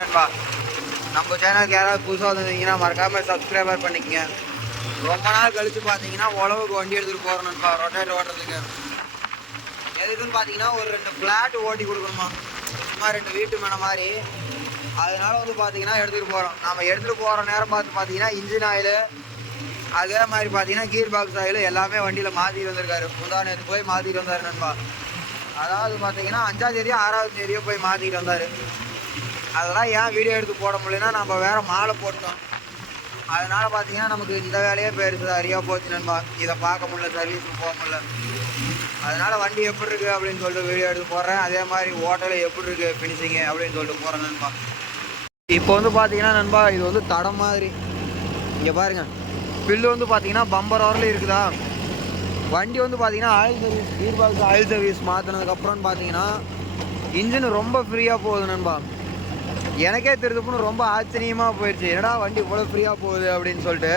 நண்பா நம்ம சேனலுக்கு யாராவது புதுசாக வந்துருந்தீங்கன்னா மறக்காம சப்ஸ்கிரைபர் பண்ணிக்கங்க. ரொம்ப நாள் கழிச்சு பார்த்தீங்கன்னா உழவுக்கு வண்டி எடுத்துகிட்டு போகிறோம் நண்பா ரொட்டேட் ஓட்டுறதுக்கு. எதுக்குன்னு பார்த்தீங்கன்னா ஒரு ரெண்டு ஃப்ளாட் ஓட்டி கொடுக்கணுமா? சும்மா ரெண்டு வீட்டு மேன மாதிரி. அதனால வந்து பார்த்தீங்கன்னா எடுத்துகிட்டு போகிறோம் நம்ம எடுத்துகிட்டு போகிற நேரம் பார்த்து பார்த்தீங்கன்னா இன்ஜின் ஆயில் அதே மாதிரி பார்த்தீங்கன்னா கீர் பாக்ஸ் ஆயில் எல்லாமே வண்டியில் மாற்றிட்டு வந்திருக்காரு. முந்தா போய் மாற்றிட்டு வந்தார் நண்பா. அதாவது பார்த்தீங்கன்னா அஞ்சாம் தேதியோ ஆறாவது தேதியோ போய் மாற்றிட்டு வந்தார். அதெல்லாம் ஏன் வீடியோ எடுத்து போட முடியலன்னா நம்ம வேற மாலை போட்டோம். அதனால பார்த்தீங்கன்னா நமக்கு இந்த வேலையே போயிருக்குது அறியா போச்சு நண்பா. இதை பார்க்க முடியல சர்வீஸுக்கு போக முடியல. அதனால வண்டி எப்படி இருக்குது அப்படின்னு சொல்லிட்டு வீடியோ எடுத்து போடுறேன். அதே மாதிரி ஹோட்டலில் எப்படி இருக்குது ஃபினிஷிங்கு அப்படின்னு சொல்லிட்டு போகிறேன் நண்பா. இப்போ வந்து பார்த்தீங்கன்னா நண்பா இது வந்து தடம் மாதிரி. இங்கே பாருங்கள் பில்லு வந்து பார்த்தீங்கன்னா பம்பர் வரல இருக்குதா? வண்டி வந்து பார்த்தீங்கன்னா oil service gear box oil service மாற்றினதுக்கப்புறம்னு பார்த்தீங்கன்னா இன்ஜின் ரொம்ப ஃப்ரீயாக போகுது நண்பா. எனக்கே திருதுப்புன்னு ரொம்ப ஆச்சரியமாக போயிடுச்சு என்னடா வண்டி இவ்வளோ ஃப்ரீயாக போகுது அப்படின்னு சொல்லிட்டு.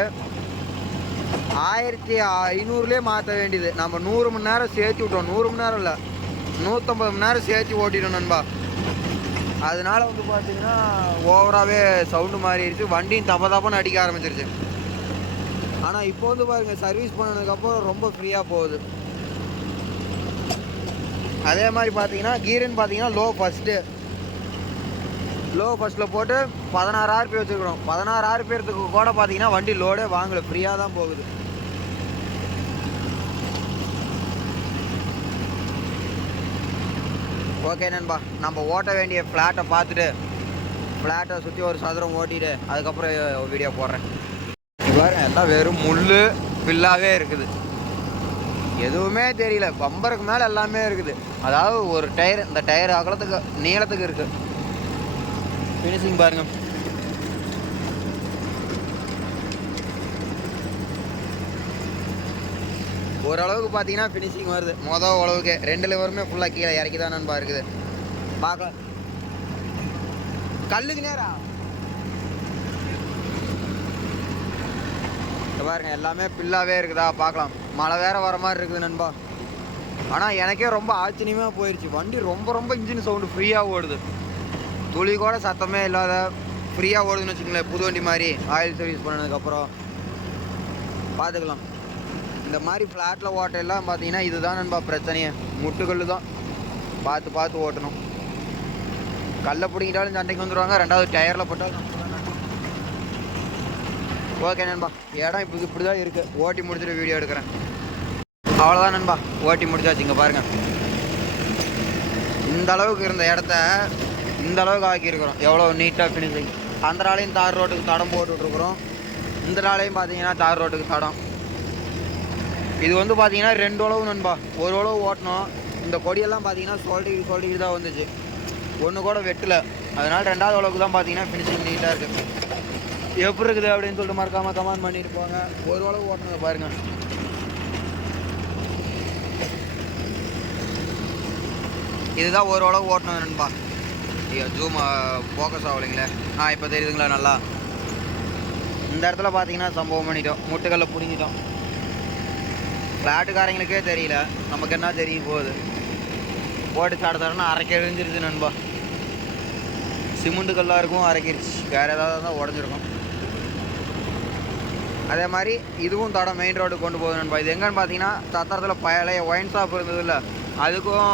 ஆயிரத்தி ஐநூறுலேயே மாற்ற வேண்டியது. நம்ம நூறு மணி நேரம் சேர்த்து விட்டோம். நூறு மணி நேரம் இல்லை. நூற்றம்பது மணி நேரம் சேர்த்து ஓட்டிடணும் நண்பா. அதனால வந்து பார்த்தீங்கன்னா ஓவராகவே சவுண்டு மாறிடுச்சு. வண்டியும் தப்ப தப்பன்னு அடிக்க ஆரம்பிச்சிருச்சு. ஆனால் இப்போ வந்து பாருங்க சர்வீஸ் பண்ணதுக்கப்புறம் ரொம்ப ஃப்ரீயாக போகுது. அதே மாதிரி பார்த்தீங்கன்னா கீருன்னு பார்த்தீங்கன்னா லோ ஃபஸ்ட்டு லோ ஃபஸ்ட்டில் போட்டு பதினாறு ஆர்பி வச்சுருக்குறோம். பதினாறு ஆர்பியத்துக்கு கூட பார்த்தீங்கன்னா வண்டி லோடே வாங்கலை. ஃப்ரீயாக தான் போகுது. ஓகே நண்பா நம்ம ஓட்ட வேண்டிய ஃப்ளாட்டை பார்த்துட்டு ஃப்ளாட்டை சுற்றி ஒரு சதுரம் ஓட்டிட்டு அதுக்கப்புறம் வீடியோ போடுறேன். இங்க பாருங்க எல்லாம் வெறும் முள் பில்லாவே இருக்குது. எதுவுமே தெரியல. பம்பருக்கு மேலே எல்லாமே இருக்குது. அதாவது ஒரு டயர் இந்த டயர் அகலத்துக்கு நீளத்துக்கு இருக்குது ஃபினிஷிங் பாருங்க. ஓரளவுக்கு பார்த்தீங்கன்னா ஃபினிஷிங் வருது. மொதல் அளவுக்கு ரெண்டு லிவருமே ஃபுல்லாக கீழே இறக்கி தான் நண்பா இருக்குது பார்க்கலாம். கல்லுக்கு நேரா? பாருங்க எல்லாமே பில்லாகவே இருக்குதா? பார்க்கலாம். மழை வேற வர மாதிரி இருக்குது நண்பா. ஆனால் எனக்கே ரொம்ப ஆச்சரியமாக போயிடுச்சு வண்டி ரொம்ப ரொம்ப இன்ஜின் சவுண்டு ஃப்ரீயாக ஓடுது. துளி கூட சத்தமே இல்லாத ஃப்ரீயாக ஓடுதுன்னு வச்சுக்கோங்களேன் புது வண்டி மாதிரி ஆயில் சர்வீஸ் பண்ணதுக்கப்புறம். பார்த்துக்கலாம். இந்த மாதிரி ஃப்ளாட்டில் ஓட்டையெல்லாம் பார்த்தீங்கன்னா இதுதான் நண்பா பிரச்சனையே. முட்டுக்கல் தான். பார்த்து பார்த்து ஓட்டணும். கல்லை பிடிக்கிட்டாலும் சண்டைக்கு வந்துடுவாங்க ரெண்டாவது டயரில் போட்டாலும் ஓகே நண்பா. இடம் இப்போ இப்படி தான் இருக்குது ஓட்டி முடிச்சுட்டு வீடியோ எடுக்கிறேன். அவ்வளோதான் நண்பா. ஓட்டி முடிச்சாச்சு இங்கே பாருங்கள் இந்த அளவுக்கு இருந்த இடத்த இந்த அளவுக்கு ஆக்கியிருக்கிறோம். எவ்வளோ நீட்டாக ஃபினிஷிங் அந்த நாளையும் தார் ரோட்டுக்கு தடம் போட்டுகிட்ருக்குறோம் இந்த நாளையும் பார்த்தீங்கன்னா தார் ரோட்டுக்கு தடம். இது வந்து பார்த்தீங்கன்னா ரெண்டு உழவு நண்பா. ஒரு உழவு ஓட்டணும் இந்த கொடியெல்லாம் பார்த்தீங்கன்னா சொல்லிட்டு சொல்லிட்டு தான் வந்துச்சு. ஒன்று கூட வெட்டல. அதனால் ரெண்டாவது உழவுக்கு தான் பார்த்தீங்கன்னா ஃபினிஷிங் நீட்டாக இருக்குது எப்படி இருக்குது அப்படின்னு சொல்லிட்டு மறக்காம கமெண்ட் பண்ணிட்டு போங்க. ஒரு உழவு ஓட்டினதை பாருங்க. இதுதான் ஒரு உழவு ஓட்டணும் நண்பா. ஐயோ ஜூம் ஃபோக்கஸ் ஆகலைங்களே. ஆ இப்போ தெரியுதுங்களா நல்லா? இந்த இடத்துல பார்த்தீங்கன்னா சம்பவம் பண்ணிட்டோம். முட்டுக்கல்ல பிடிங்கிட்டோம். ஃப்ளாட்டுக்காரங்களுக்கே தெரியல. நமக்கு என்ன தெரியும் போகுது? போட்டு தட அரைக்க எழுந்திருச்சு நண்பா. சிமெண்ட்டு கல்லாக இருக்கும் அரைக்கிருச்சு. வேறு ஏதாவது இருந்தால் உடஞ்சிருக்கும். அதே மாதிரி இதுவும் தடம் மெயின் ரோடு கொண்டு போகுது நண்பா. இது எங்கன்னு பார்த்தீங்கன்னா தத்தரத்தில் பழைய ஒயின் ஷாப் இருந்ததில்ல அதுக்கும்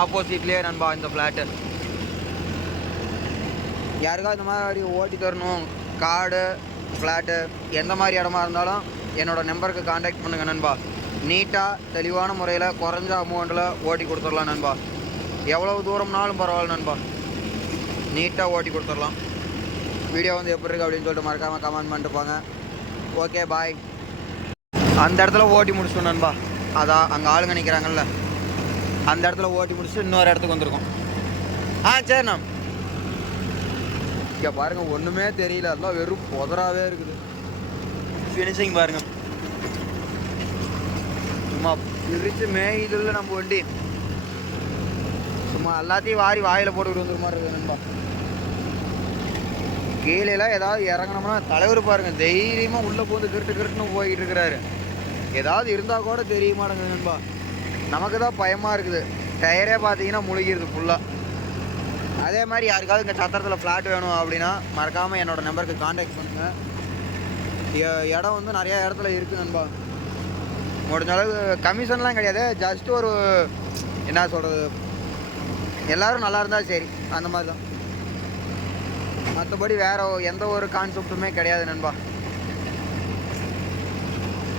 ஆப்போசிட்லேயே நண்பா இந்த ஃப்ளாட்டு யாருக்காவது இந்த மாதிரி ஓட்டி தரணும் காடு ஃப்ளாட்டு எந்த மாதிரி இடமா இருந்தாலும் என்னோடய நம்பருக்கு காண்டாக்ட் பண்ணுங்கள் நண்பா. நீட்டாக தெளிவான முறையில் குறைஞ்ச அமௌண்ட்டில் ஓட்டி கொடுத்துடலாம் நண்பா. எவ்வளவு தூரம்னாலும் பரவாயில்ல நண்பா. நீட்டாக ஓட்டி கொடுத்துடலாம். வீடியோ வந்து எப்படி இருக்குது அப்படின்னு சொல்லிட்டு மறக்காமல் கமெண்ட் பண்ணிட்டுப்பாங்க ஓகே பாய் அந்த இடத்துல ஓட்டி முடிச்சிட்டோம் நண்பா. அதான் அங்கே ஆளுங்க நிற்கிறாங்கல்ல அந்த இடத்துல ஓட்டி முடிச்சுட்டு இன்னொரு இடத்துக்கு வந்திருக்கோம். ஆ சரிண்ணா. இங்கே பாருங்க ஒன்றுமே தெரியல. அதெல்லாம் வெறும் புதராகவே இருக்குது. ஃபினிஷிங் பாருங்க. சும்மா பிரித்து மேயுதில்ல நம்ம வண்டி. சும்மா எல்லாத்தையும் வாரி வாயில் போட்டுக்கிட்டு வந்துரு மாதிரி இருக்குது நண்பா. கீழேலாம் ஏதாவது இறங்கினோம்னா தலைவர் பாருங்க தைரியமாக உள்ளே போந்து கிருட்டு கிருட்டுன்னு போய்கிட்டு இருக்கிறாரு. ஏதாவது இருந்தால் கூட தெரிய மாட்டேங்குது நண்பா. நமக்கு தான் பயமாக இருக்குது. டயரே பார்த்தீங்கன்னா முழுகிருது ஃபுல்லாக அதே மாதிரி யாருக்காவது இங்கே சத்திரத்தில் ஃப்ளாட் வேணும் அப்படின்னா மறக்காமல் என்னோடய நம்பருக்கு காண்டாக்ட் பண்ணுங்கள் இடம் வந்து நிறையா இடத்துல இருக்குது நண்பா. முடிஞ்ச அளவு கமிஷன்லாம் கிடையாது. ஜஸ்ட் ஒரு என்ன சொல்கிறது எல்லோரும் நல்லா இருந்தால் சரி. அந்த மாதிரி தான் மற்றபடி வேறு எந்த ஒரு கான்செப்ட்டுமே கிடையாது நண்பா.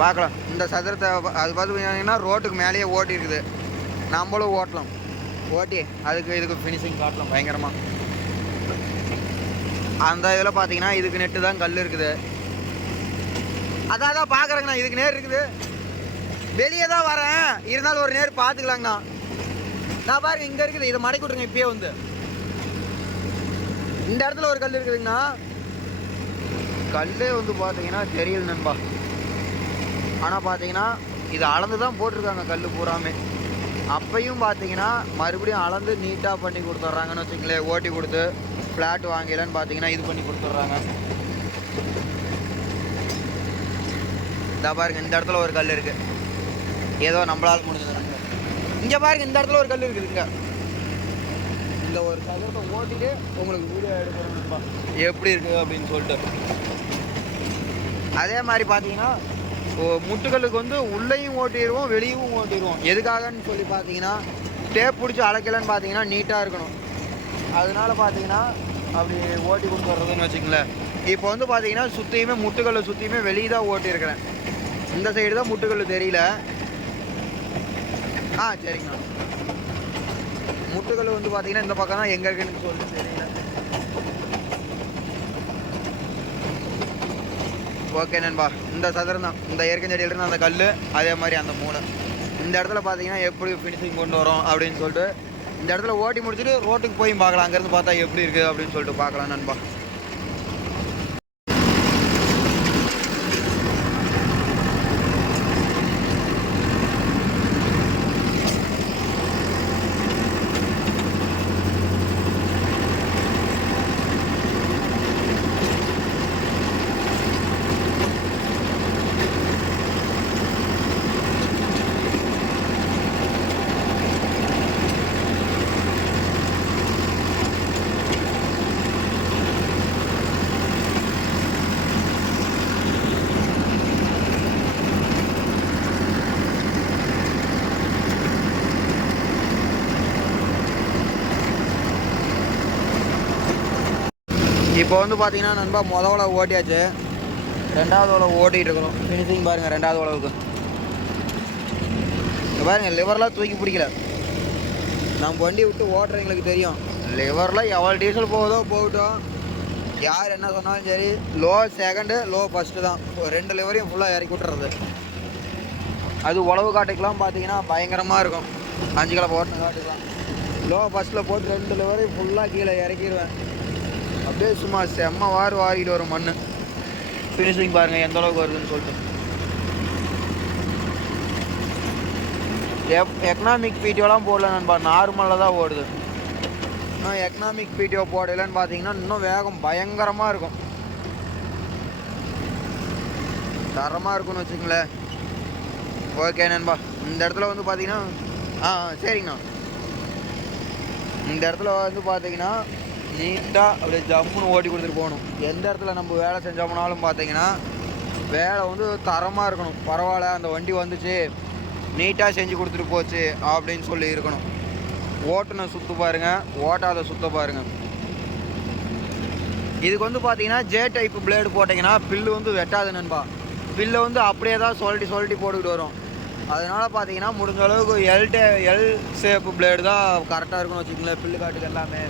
பார்க்கலாம். இந்த சதுரத்தை அது பார்த்தீங்கன்னா ரோட்டுக்கு மேலேயே ஓட்டி இருக்குது நம்மளும் ஓட்டலாம். ஓட்டி அதுக்கு இதுக்கு ஃபினிஷிங் காட்டலாம் பயங்கரமாக அந்த இதில் பார்த்தீங்கன்னா இதுக்கு நெட்டு தான் கல் இருக்குது. அதான் தான் பார்க்குறேங்கண்ணா இதுக்கு நேர் இருக்குது. வெளியே தான் வரேன். இருந்தாலும் ஒரு நேர் பார்த்துக்கலாங்கண்ணா நான் பாருங்க இங்கே இருக்குது. இதை மடக்கி விட்ருங்க இப்பயே வந்து. இந்த இடத்துல ஒரு கல் இருக்குதுங்கண்ணா. கல்லே வந்து பார்த்தீங்கன்னா தெரியல நண்பா. ஆனால் பார்த்தீங்கன்னா இது அளந்து தான் போட்டிருக்காங்க கல் பூராமே. அப்பையும் பார்த்தீங்கன்னா மறுபடியும் அளந்து நீட்டாக பண்ணி கொடுத்துட்றாங்கன்னு வச்சுங்களேன் ஓட்டி கொடுத்து ஃப்ளாட் வாங்கலன்னு பார்த்தீங்கன்னா இது பண்ணி கொடுத்துட்றாங்க. இந்த பாருங்க இந்த இடத்துல ஒரு கல் இருக்கு. ஏதோ நம்மளால் முடிஞ்சது. இங்கே பாருங்க இந்த இடத்துல ஒரு கல் இருக்குதுங்க இந்த ஒரு கல்லத்தை ஓட்டிட்டு உங்களுக்கு வீடியோ எடுக்கிறோம்ப்பா எப்படி இருக்குது அப்படின்னு சொல்லிட்டு. அதே மாதிரி பார்த்தீங்கன்னா ஓ, முட்டுகளுக்கு வந்து உள்ளேயும் ஓட்டிடுவோம் வெளியும் ஓட்டிடுவோம். எதுக்காகன்னு சொல்லி பார்த்தீங்கன்னா டேப் பிடிச்சி அடைக்கலன்னு பார்த்தீங்கன்னா நீட்டாக இருக்கணும். அதனால பார்த்தீங்கன்னா அப்படி ஓட்டி கொடுத்துட்றதுன்னு வச்சுங்களேன் இப்போ வந்து பார்த்தீங்கன்னா சுற்றியுமே முட்டுகளை சுற்றியுமே வெளியே தான் ஓட்டியிருக்கிறேன். இந்த சைடு தான் முட்டுக்கல் தெரியல. ஆ சரிங்கண்ணா. முட்டுக்கல் வந்து பார்த்தீங்கன்னா இந்த பக்கம் தான் எங்கே இருக்குன்னு சொல்லிட்டு தெரியல. ஓகே நண்பா. இந்த சதுரம் தான். இந்த ஏற்கனவே இருந்த அந்த கல் அதே மாதிரி அந்த மூணு இந்த இடத்துல பார்த்தீங்கன்னா எப்படி ஃபினிஷிங் கொண்டு வரோம் அப்படின்னு சொல்லிட்டு இந்த இடத்துல ஓட்டி முடிச்சுட்டு ரோட்டுக்கு போய் பார்க்கலாம். அங்கேருந்து பார்த்தா எப்படி இருக்குது அப்படின்னு சொல்லிட்டு பார்க்கலாம் நண்பா. இப்போ வந்து பார்த்தீங்கன்னா நண்பா முத உழவு ஓட்டியாச்சு. ரெண்டாவது உழவு ஓட்டிகிட்டு இருக்கிறோம். ஃபினிஷிங் பாருங்கள் ரெண்டாவது உழவுக்கு இங்கே பாருங்கள் லிவர்லாம் தூக்கி பிடிக்கல. நம்ம வண்டி விட்டு ஓட்டுறவங்களுக்கு தெரியும். லிவரில் எவ்வளோ டீசல் போகுதோ போகட்டும். யார் என்ன சொன்னாலும் சரி லோ செகண்டு லோ ஃபஸ்ட்டு தான். ஒரு ரெண்டு லிவரையும் ஃபுல்லாக இறக்கி விட்டுறது. அது உழவு காட்டுக்கெலாம் பார்த்தீங்கன்னா பயங்கரமாக இருக்கும். அஞ்சு கிலோ போட்டு காட்டுக்கெலாம். லோ ஃபஸ்ட்டில் போட்டு ரெண்டு லிவரையும் ஃபுல்லாக கீழே இறக்கிடுவேன் அப்படியே சும்மா செம்ம வாரி வாரிட்டு வரும் மண் ஃபினிஷிங் பாருங்கள் எந்த அளவுக்கு வருதுன்னு சொல்லிட்டு. எப் எக்கனாமிக் பிடிஓலாம் போடல நண்பா நார்மலாக தான் ஓடுது. இன்னும் எக்கனாமிக் பிடிஓ போடலன்னு பார்த்தீங்கன்னா இன்னும் வேகம் பயங்கரமாக இருக்கும். தரமாக இருக்கும்னு வச்சுங்களேன் ஓகே நண்பா இந்த இடத்துல வந்து பார்த்தீங்கன்னா ஆ சரிங்கண்ணா. இந்த இடத்துல வந்து பார்த்தீங்கன்னா நீட்டாக அப்படியே ஜம்முன்னு ஓட்டி கொடுத்துட்டு போகணும். எந்த இடத்துல நம்ம வேலை செஞ்சோம்னாலும் பார்த்தீங்கன்னா வேலை வந்து தரமாக இருக்கணும். பரவாயில்ல அந்த வண்டி வந்துச்சு. நீட்டாக செஞ்சு கொடுத்துட்டு போச்சு அப்படின்னு சொல்லி இருக்கணும். ஓட்டுன சுற்று பாருங்கள் ஓட்டாத சுற்ற பாருங்கள் இதுக்கு வந்து பார்த்தீங்கன்னா ஜே டைப் பிளேடு போட்டிங்கன்னா பில்லு வந்து வெட்டாது நண்பா. பில்லை வந்து அப்படியே தான் சொல்லிட்டு சொல்லிட்டு போட்டுக்கிட்டு வரும். அதனால் பார்த்தீங்கன்னா முடிஞ்ச அளவுக்கு எல் டே எல் ஷேப்பு பிளேடு தான் கரெக்டாக இருக்கணும் வச்சுக்கோங்களேன் பில்லு காட்டுக்கு எல்லாமே.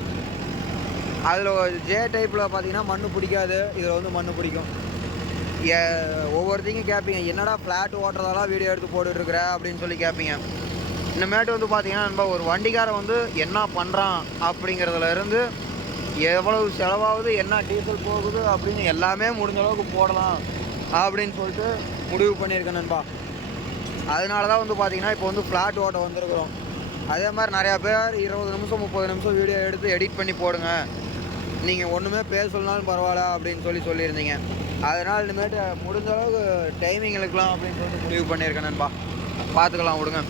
அதில் ஜே டைப்பில் பார்த்தீங்கன்னா மண் பிடிக்காது. இதில் வந்து மண் பிடிக்கும். ஏ ஒவ்வொருத்தையும் கேட்பீங்க என்னடா ஃப்ளாட் ஓட்டுறதெல்லாம் வீடியோ எடுத்து போட்டுட்ருக்குற அப்படின்னு சொல்லி கேட்பீங்க இனிமேட்டு வந்து பார்த்தீங்கன்னா நம்ம ஒரு வண்டிக்காரன் வந்து என்ன பண்ணுறான் அப்படிங்கிறதுலேருந்து எவ்வளவு செலவாகுது என்ன டீசல் போகுது அப்படின்னு எல்லாமே முடிஞ்ச அளவுக்கு போடலாம் அப்படின்னு சொல்லிட்டு முடிவு பண்ணியிருக்கேன் நண்பா. அதனால தான் வந்து பார்த்திங்கன்னா இப்போ வந்து ஃப்ளாட் ஓட்ட வந்திருக்கிறோம். அதே மாதிரி நிறையா பேர் இருபது நிமிஷம் முப்பது நிமிஷம் வீடியோ எடுத்து எடிட் பண்ணி போடுங்க. நீங்கள் ஒன்றுமே பேச சொன்னாலும் பரவாயில்ல அப்படின்னு சொல்லி சொல்லியிருந்தீங்க. அதனால் இனிமேட்டு முடிஞ்ச அளவுக்கு டைமிங் இழுக்கலாம் அப்படின்னு சொல்லிட்டு முடிவு பண்ணியிருக்கேன் நண்பா. பார்த்துக்கலாம் விடுங்க.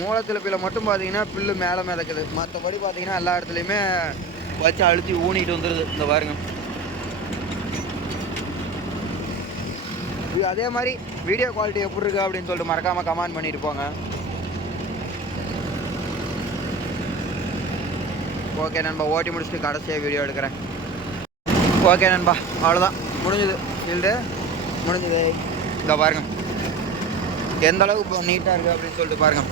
மூலத்தில் மட்டும் பார்த்தீங்கன்னா புல்லு மேலே மிதக்குது. மற்றபடி பார்த்தீங்கன்னா எல்லா இடத்துலையுமே வச்சு அழுத்தி ஊனிட்டு வந்துடுது இந்த பாருங்க. இது அதே மாதிரி வீடியோ குவாலிட்டி எப்படி இருக்குது அப்படின்னு சொல்லிட்டு மறக்காமல் கமெண்ட் பண்ணிட்டு போங்க. ஓகே நண்பா ஓட்டி முடிச்சுட்டு கடைசியாக வீடியோ எடுக்கிறேன். ஓகே நண்பா அவ்வளோதான் முடிஞ்சுது. ஃபீல்டு முடிஞ்சுது. இங்கே பாருங்க. எந்த அளவுக்கு இப்போ நீட்டாக இருக்குது அப்படின்னு சொல்லிட்டு பாருங்க.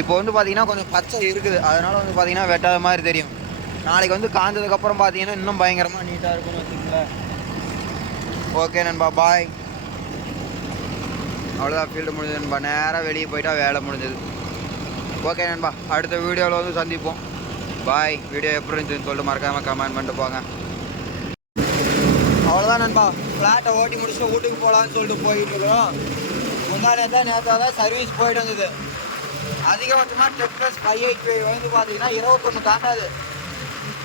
இப்போ வந்து பார்த்தீங்கன்னா கொஞ்சம் பச்சை இருக்குது. அதனால வந்து பார்த்தீங்கன்னா வெட்டாத மாதிரி தெரியும். நாளைக்கு வந்து காஞ்சதுக்கப்புறம் பார்த்தீங்கன்னா இன்னும் பயங்கரமாக நீட்டாக இருக்கும்னு வச்சுக்கோங்களேன். ஓகே நண்பா பாய் அவ்வளோதான் ஃபீல்டு முடிஞ்சது நண்பா. நேராக வெளியே போயிட்டா வேலை முடிஞ்சது. ஓகே நண்பா அடுத்த வீடியோவில் வந்து சந்திப்போம். பாய். வீடியோ எப்படி இருந்துச்சுன்னு சொல்லிட்டு மறக்காமல் கமெண்ட் பண்ணிட்டு போங்க. அவ்வளோதான் நண்பா. ஃப்ளாட்டை ஓட்டி முடிச்சுட்டு வீட்டுக்கு போகலான்னு சொல்லிட்டு போயிட்டு இருக்கிறோம். முந்தா நேரத்தான் நேரத்தாக தான் சர்வீஸ் போயிட்டு வந்தது அதிகபட்சமாக ten plus five eight five வந்து பார்த்தீங்கன்னா இருபத்தொன்று தாண்டாது.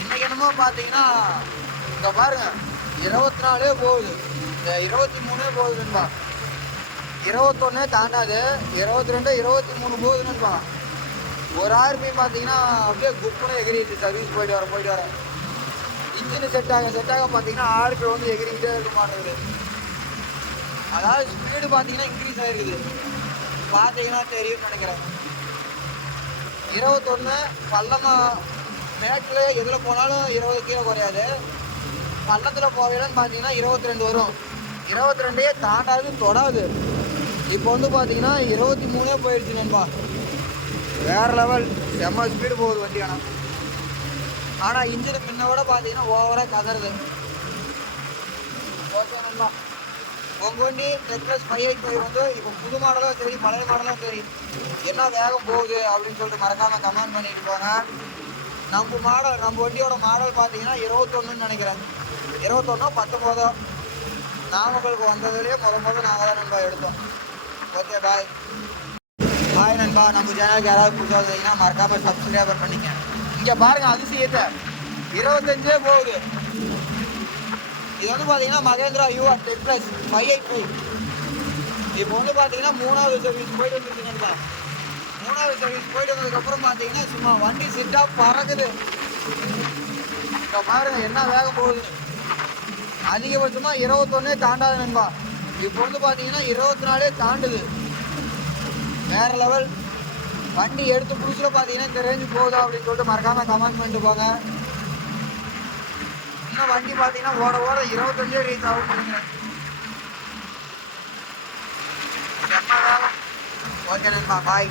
இன்றைக்கி என்னமோ பார்த்தீங்கன்னா இங்கே பாருங்கள் இருபத்தி நாலே போகுது. இந்த இருபத்தி மூணே போகுது நண்பா. இருபத்தொன்னே தாண்டாது. இருபத்தி ரெண்டு இருபத்தி மூணு போகுது நண்பா. ஒரு ஆர்பி பார்த்தீங்கன்னா அப்படியே குப்புன்னு எகிரிட்டு சர்வீஸ் போயிட்டு வர போயிட்டு வர இன்ஜின் செட் ஆக செட் ஆக பார்த்தீங்கன்னா ஆர்பி வந்து எகிரிக்கிட்டே இருக்க மாட்டேங்குது. அதாவது ஸ்பீடு பார்த்தீங்கன்னா இன்க்ரீஸ் ஆகிருக்குது பார்த்தீங்கன்னா தெரியும்னு நினைக்கிறேன். இருபத்தொன்று பள்ளமாக மேட்டில் எதில் போனாலும் இருபது கீழே குறையாது. பள்ளத்தில் போவேன்னு பார்த்தீங்கன்னா இருபத்தி ரெண்டு வரும். இருபத்தி ரெண்டையே தாண்டாது தொடாது. இப்போ வந்து பார்த்தீங்கன்னா இருபத்தி மூணே போயிடுச்சு நண்பா. வேற லெவல் செம்ம ஸ்பீடு போகுது வண்டி ஆனால் ஆனால் இன்ஜின் முன்னோட விட பார்த்தீங்கன்னா ஓவராக கதறுது. ஓகே நண்பா. உங்கள் வண்டி டெக்லஸ் ஃபைவ் எயிட் ஃபைவ் வந்து இப்போ புது மாடலும் சரி பழைய மாடலும் சரி என்ன வேகம் போகுது அப்படின்னு சொல்லிட்டு மறக்காமல் கமெண்ட் பண்ணிட்டு போங்க. நம்ம மாடல் நம்ம வண்டியோட மாடல் பார்த்தீங்கன்னா இருபத்தொன்னுன்னு நினைக்கிறேன். இருபத்தொன்னோ பத்தொம்போதோ நாமக்கலுக்கு வந்ததுலேயே முத முத நாங்கள் தான் நம்ம எடுத்தோம். ஓகே பாய் ஹாய் நண்பா நம்ம சேனலுக்கு யாராவது புதுசாக வந்தீங்கன்னா மறக்காமல் சப்ஸ்கிரைபர் பண்ணிக்க இங்கே பாருங்க அதிசயத்தை. இருபத்தஞ்சே போகுது. இது வந்து பார்த்தீங்கன்னா Mahindra you are ten plus five eight five இப்போ வந்து பார்த்தீங்கன்னா மூணாவது சர்வீஸ் போயிட்டு வந்துருக்குங்கப்பா மூணாவது சர்வீஸ் போயிட்டு வந்ததுக்கப்புறம் பார்த்தீங்கன்னா சும்மா வண்டி சிட்டாக பறக்குது. இப்போ பாருங்க என்ன வேகம் போகுது. அதிகபட்சமாக இருபத்தொன்னே தாண்டாது நண்பா. இப்போ வந்து பார்த்தீங்கன்னா இருபத்தி நாலே தாண்டுது. வேற லெவல் வண்டி எடுத்து புதுசில் பார்த்தீங்கன்னா இந்த ரேஞ்சு போதும் அப்படின்னு சொல்லிட்டு மறக்காமல் கமெண்ட் பண்ணிட்டு போங்க. இன்னும் வண்டி பார்த்தீங்கன்னா ஓட ஓட இருபத்தஞ்சே ரீச் ஆகும் நினைக்கிறேன். ஓகே நண்பா பாய்